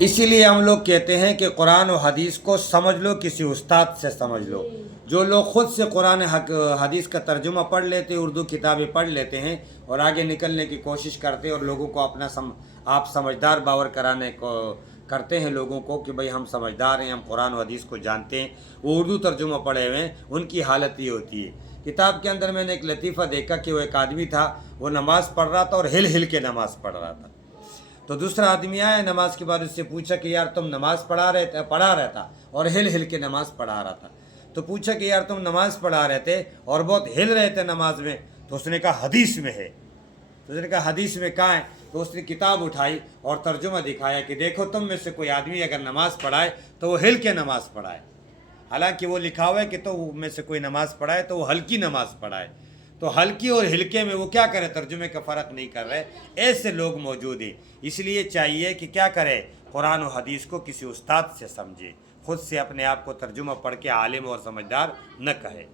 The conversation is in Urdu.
اسی لیے ہم لوگ کہتے ہیں کہ قرآن و حدیث کو سمجھ لو، کسی استاد سے سمجھ لو۔ جو لوگ خود سے قرآن حدیث کا ترجمہ پڑھ لیتے، اردو کتابیں پڑھ لیتے ہیں اور آگے نکلنے کی کوشش کرتے اور لوگوں کو اپنا آپ سمجھدار باور کرانے کو کرتے ہیں لوگوں کو کہ بھئی ہم سمجھدار ہیں، ہم قرآن و حدیث کو جانتے ہیں، وہ اردو ترجمہ پڑھے ہوئے ہیں، ان کی حالت یہ ہوتی ہے۔ کتاب کے اندر میں نے ایک لطیفہ دیکھا کہ وہ ایک آدمی تھا، وہ نماز پڑھ رہا تھا اور ہل ہل کے نماز پڑھ رہا تھا۔ تو دوسرا آدمی آیا نماز کے بعد اس سے پوچھا کہ یار تم نماز پڑھا رہا تھا اور ہل ہل کے نماز پڑھا رہا تھا۔ تو پوچھا کہ یار تم نماز پڑھا رہے تھے اور بہت ہل رہے تھے نماز میں، تو اس نے کہا حدیث میں ہے۔ تو اس نے کہا حدیث میں کہاں ہے؟ تو اس نے کتاب اٹھائی اور ترجمہ دکھایا کہ دیکھو تم میں سے کوئی آدمی اگر نماز پڑھائے تو وہ ہل کے نماز پڑھائے، حالانکہ وہ لکھا ہوا ہے کہ تو میں سے کوئی نماز پڑھائے تو وہ ہلکی نماز پڑھائے۔ تو ہلکی اور ہلکے میں وہ کیا کرے، ترجمے کا فرق نہیں کر رہے۔ ایسے لوگ موجود ہیں، اس لیے چاہیے کہ کیا کرے، قرآن و حدیث کو کسی استاد سے سمجھے، خود سے اپنے آپ کو ترجمہ پڑھ کے عالم اور سمجھدار نہ کہے۔